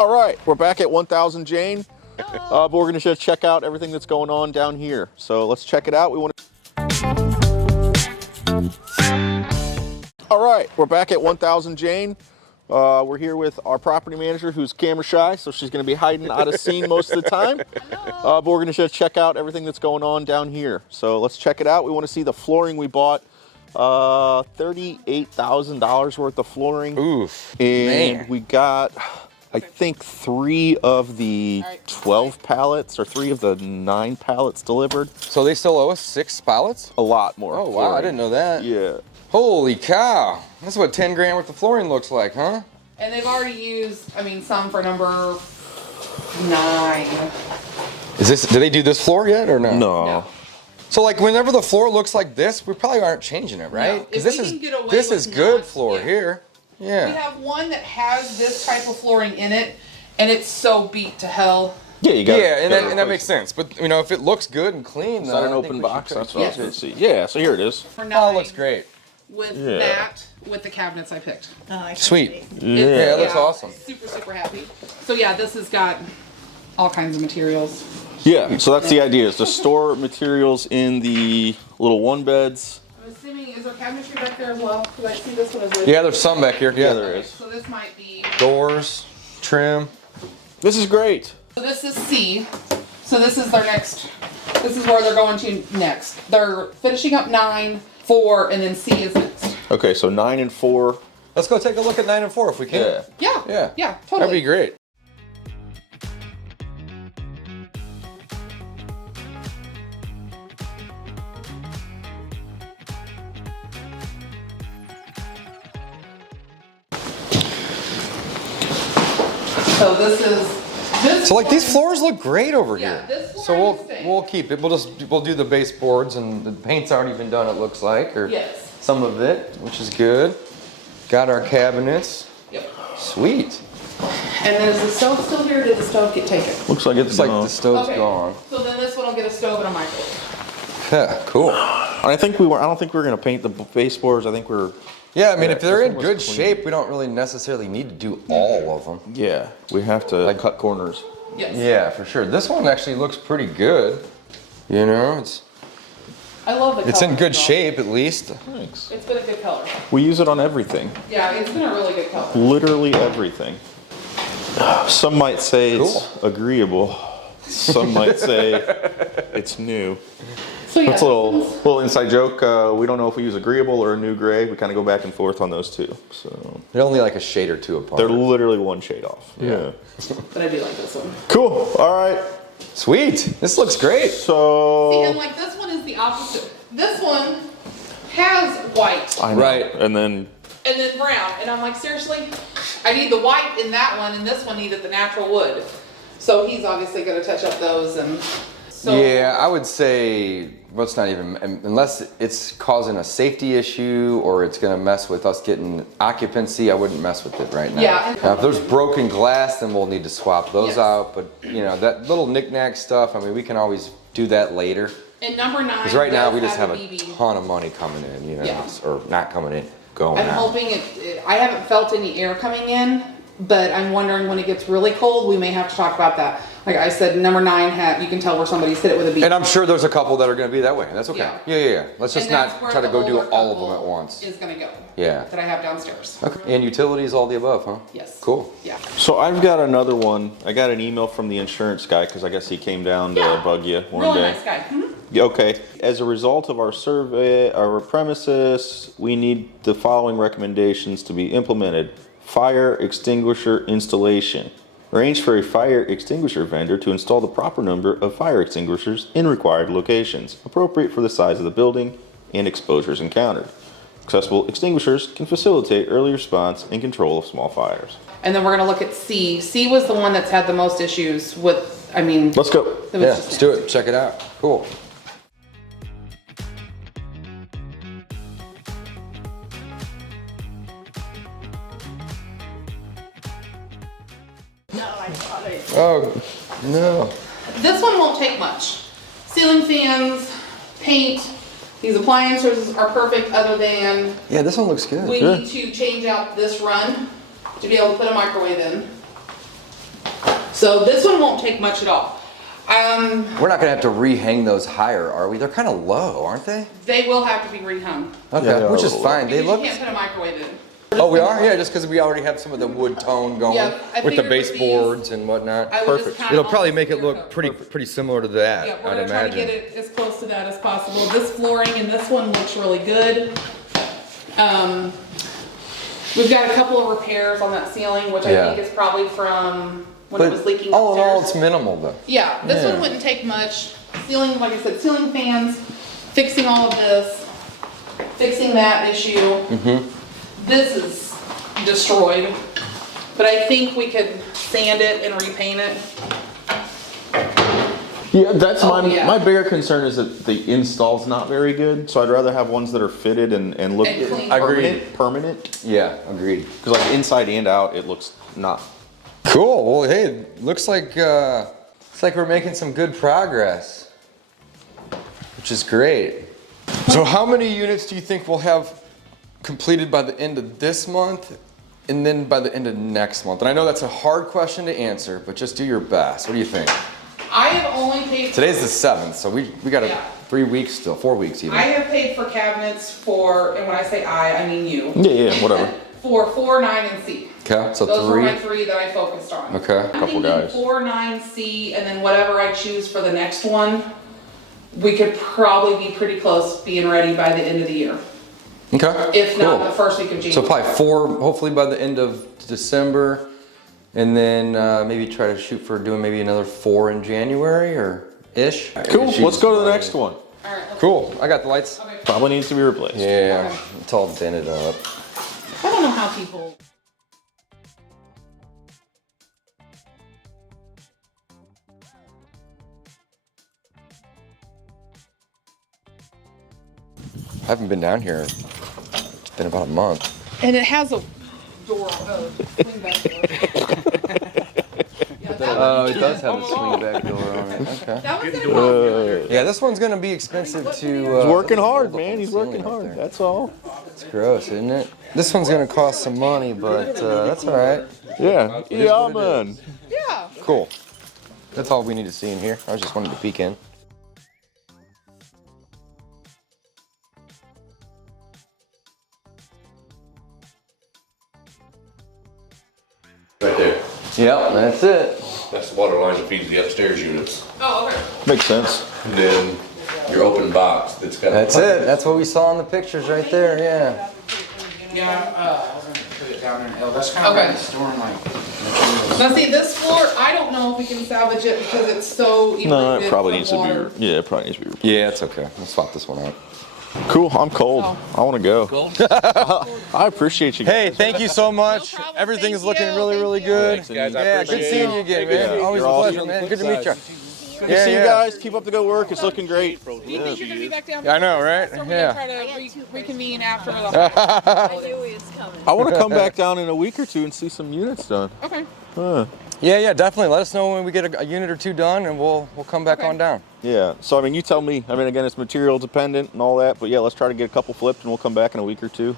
All right, we're back at 1000 Jane, but we're gonna just check out everything that's going on down here. So let's check it out. All right, we're back at 1000 Jane. We're here with our property manager who's camera shy, so she's gonna be hiding out of scene most of the time. But we're gonna just check out everything that's going on down here. So let's check it out. We wanna see the flooring we bought. $38,000 worth of flooring. Oof, and man. We got, I think, 3 of the 12 pallets or 3 of the 9 pallets delivered. So they still owe us 6 pallets? A lot more. Oh wow, flooring. I didn't know that. Yeah. Holy cow. That's what 10 grand worth of flooring looks like, huh? And they've already used, I mean, some for number 9. Do they do this floor yet or no? No. So like whenever the floor looks like this, we probably aren't changing it, right? No, Because if we can get away this with is good not- floor yeah. here. We Yeah. have one that has this type of flooring in it, and it's so beat to hell. Yeah, you got. Yeah, and that makes sense. But you know, if it looks good and clean, Is though, that an I think open we box? should That's fix what I was Yes. going to see. Yeah, so here it is. For it. 9. Oh, it looks great. With Yeah. that, with the cabinets I picked. Sweet. Yeah. it looks awesome. Super happy. So yeah, this has got all kinds of materials. Yeah, so that's the idea, is to store materials in the little one beds. I'm assuming, is there cabinetry back there as well? Because I see this one as well. Yeah, there's some back here. Yeah, there is. So this might be, Doors, trim. This is great. so this is C. So this is their next, this is where they're going to next. They're finishing up 9, 4, and then C is next. Okay, so 9 and 4. Let's go take a look at 9 and 4 if we can. Yeah. Yeah, totally. That'd be great. So this So like these one- floors look great over Yeah, here. this So flooring is staying. we'll keep it. We'll do the baseboards, and the paint's already been done, it looks like, or Yes. some of it, which is good. Got our cabinets. Yep. Sweet. And then is the stove still here, or did the stove get taken? Looks like it's Looks like gone. the stove's Okay. gone. So then this one will get a stove and a microwave. Yeah, cool. I think I don't think we're going to paint the baseboards. I think we're. Yeah, I mean, Yeah, if they're this in one was good clean. shape, we don't really necessarily need to do all of them. Yeah, we have to cut corners. Yes. Yeah, for sure. This one actually looks pretty good. You know, I love the color. it's in good though. shape at least. Thanks. It's been a good color. We use it on everything. Yeah, it's been a really good color. Literally everything. Some might say it's Cool. agreeable. Some might say it's new. So yeah, That's a little inside joke. We don't know if we use agreeable or a new gray. We kind of go back and forth on those two. So They're only like a shade or two apart. they're literally one shade off. Yeah. but I do like this one. Cool. All right. Sweet. This looks great. See, So and like this one is the opposite. This one has white I know. Right. And then and then brown, and I'm like, seriously, I need the white in that one, and this one needed the natural wood. So he's obviously going to touch up those, and so Yeah, I would say, well, it's not even, unless it's causing a safety issue or it's gonna mess with us getting occupancy, I wouldn't mess with it right now. Yeah, and- Now, if there's broken glass, then we'll need to swap those Yes. out, but you know, that little knick-knack stuff, I mean, we can always do that later. And number 9. Because right now, does we just have a BB. ton of money coming in, you know, Yeah. or not coming in, going I'm out. hoping I haven't felt any air coming in, but I'm wondering when it gets really cold, we may have to talk about that. Like I said, number 9 you can tell where somebody's hit it with a beat. And I'm sure there's a couple that are gonna be that way, that's okay. Yeah. Yeah. Let's just And that's not where try to the go do older all of them couple at once. Is gonna go. Yeah. That I have downstairs. Okay. And utilities, all the above, huh? Yes. Cool. Yeah. so I've got another one. I got an email from the insurance guy because I guess he came down to Yeah. bug you one Really day. nice guy. Mhm. Yeah, okay. As a result of our survey, our premises, we need the following recommendations to be implemented. Fire extinguisher installation. Arrange for a fire extinguisher vendor to install the proper number of fire extinguishers in required locations, appropriate for the size of the building and exposures encountered. Accessible extinguishers can facilitate early response and control of small fires. And then we're gonna look at C. C was the one that's had the most issues with, I mean, Let's go. it was Yeah, just let's do nasty. it, check it out. Cool. Oh, no. This one won't take much. Ceiling fans, paint, these appliances are perfect other than Yeah, this one looks good. we need to change out this run to be able to put a microwave in. So this one won't take much at all. We're not gonna have to rehang those higher, are we? They're kind of low, aren't they? They will have to be rehung. Okay, Yeah, they are which a is little fine. They Because look. you can't put a microwave in. Oh, we are? Yeah, just because we already have some of the wood tone going Yeah, I with the figured with baseboards and whatnot. I would just kinda It'll probably almost make it clear look coat. pretty similar to that, Yeah, we're I'd gonna try to imagine. get it as close to that as possible. This flooring and this one looks really good. We've got a couple of repairs on that ceiling, which I Yeah. think is probably from when it was leaking all in all, upstairs. it's minimal though. Yeah, this Yeah. one wouldn't take much. Ceiling, like I said, ceiling fans, fixing all of this, fixing that issue. Mm-hmm. This is destroyed, but I think we could sand it and repaint it. Yeah, that's Oh, yeah. my bigger concern is that the install's not very good, so I'd rather have ones that are fitted and look And clean. permanent. Yeah, agreed. Because like inside and out, it looks not. Cool. Well, hey, looks like we're making some good progress, which is great. So, how many units do you think we'll have completed by the end of this month, and then by the end of next month? And I know that's a hard question to answer, but just do your best. What do you think? I have only paid. Today's the 7th, so we got Yeah. 3 weeks still, 4 weeks even. I have paid for cabinets for, and when I say I mean you. Yeah, whatever. For 4, 9, and C. Okay, so Those were 3. my 3 that I focused on. Okay. I'm Couple thinking guys. 4, 9, C, and then whatever I choose for the next one, we could probably be pretty close being ready by the end of the year. Okay. If not, cool. the first week of January. So probably 4, hopefully by the end of December, and then maybe try to shoot for doing maybe another 4 in January or ish. Cool. Let's go to the next one. All right, let's- Cool. I got the lights. Okay. Probably needs to be replaced. Yeah, Okay. it's all dented up. I don't know how people. I haven't been down here. It's been about a month. And it has a door, swing back door. Yeah, that It does have a swing back door on it. Okay. that was gonna cost me. Yeah, this one's gonna be expensive to. He's working hard, hold the man. whole He's ceiling working up hard. there. That's all. It's gross, isn't it? This one's gonna cost some money, but that's all right. Yeah. is Yeah, what it man. Yeah. Cool. That's all we need to see in here. I was just wanted to peek in. Right there. Yep, that's it. That's the water line that feeds the upstairs units. Oh, okay. Makes sense. And then your open box that's got. That's it. That's what we saw in the pictures right there. Yeah. Yeah, I was gonna put it down in L. That's kind of Okay. like storing like materials. Now see, this floor, I don't know if we can salvage it because it's so. No, eroded it probably from needs to water. be. Yeah, it probably needs to be. Yeah, it's okay. We'll swap this one out. Cool. I'm cold. Oh. I want to go. I appreciate you. Hey, guys. thank you so much. No problem. Everything is Thank looking you. really, Thank really you. good. Thanks, guys. I Yeah, good appreciate seeing it. you again, Yeah, man. Always a you're awesome. pleasure, man. Good to meet you. Good to see you guys. Keep up the good work. It's looking great. Do you think you're gonna be back down? I know, right? Or we Yeah. gonna try to reconvene after the holidays? I want to come back down in a week or two and see some units done. Okay. Huh. Yeah, definitely. Let us know when we get a unit or two done, and we'll come back Okay. on down. Yeah. So I mean, you tell me. I mean, again, it's material dependent and all that, but yeah, let's try to get a couple flipped, and we'll come back in a week or two.